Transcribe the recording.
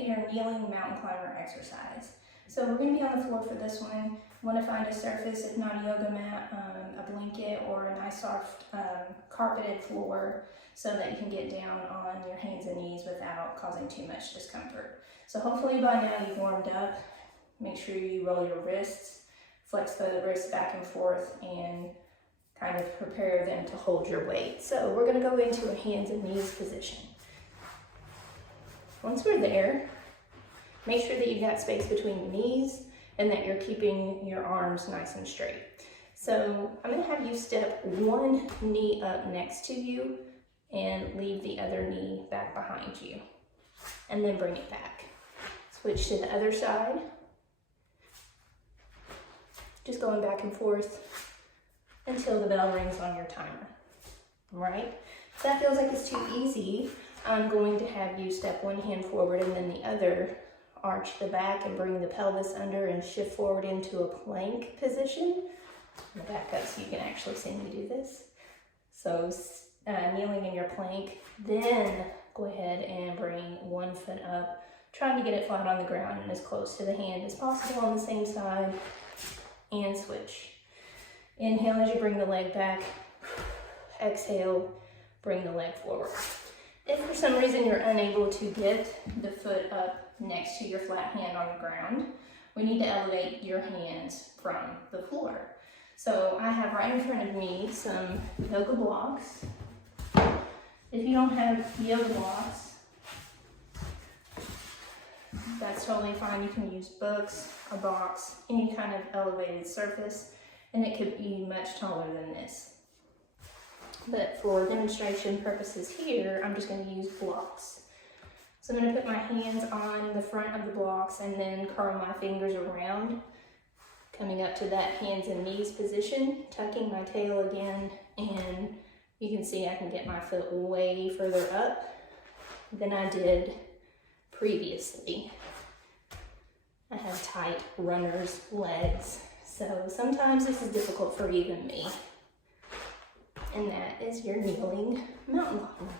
do your kneeling mountain climber exercise. So we're going to be on the floor for this one. Want to find a surface, if not a yoga mat, a blanket, or a nice soft carpeted floor so that you can get down on your hands and knees without causing too much discomfort. So hopefully by now you've warmed up. Make sure you roll your wrists, flex the wrists back and forth, and kind of prepare them to hold your weight. So we're going to go into a hands and knees position. Once we're there, make sure that you've got space between your knees and that you're keeping your arms nice and straight. So I'm going to have you step one knee up next to you and leave the other knee back behind you, and then bring it back. Switch to the other side. Just going back and forth until the bell rings on your timer. All right? If that feels like it's too easy, I'm going to have you step one hand forward and then the other, arch the back and bring the pelvis under and shift forward into a plank position. I'm gonna back up so you can actually see me do this. So kneeling in your plank, then go ahead and bring one foot up, trying to get it flat on the ground and as close to the hand as possible on the same side, and switch. Inhale as you bring the leg back, exhale, bring the leg forward. If for some reason you're unable to get the foot up next to your flat hand on the ground, we need to elevate your hands from the floor. So I have right in front of me some yoga blocks. If you don't have yoga blocks, that's totally fine. You can use books, a box, any kind of elevated surface, and it could be much taller than this. But for demonstration purposes here, I'm just going to use blocks. So I'm going to put my hands on the front of the blocks and then curl my fingers around, coming up to that hands and knees position, tucking my tail again, and you can see I can get my foot way further up than I did previously. I have tight runner's legs, so sometimes this is difficult for even me. And that is your kneeling mountain climber.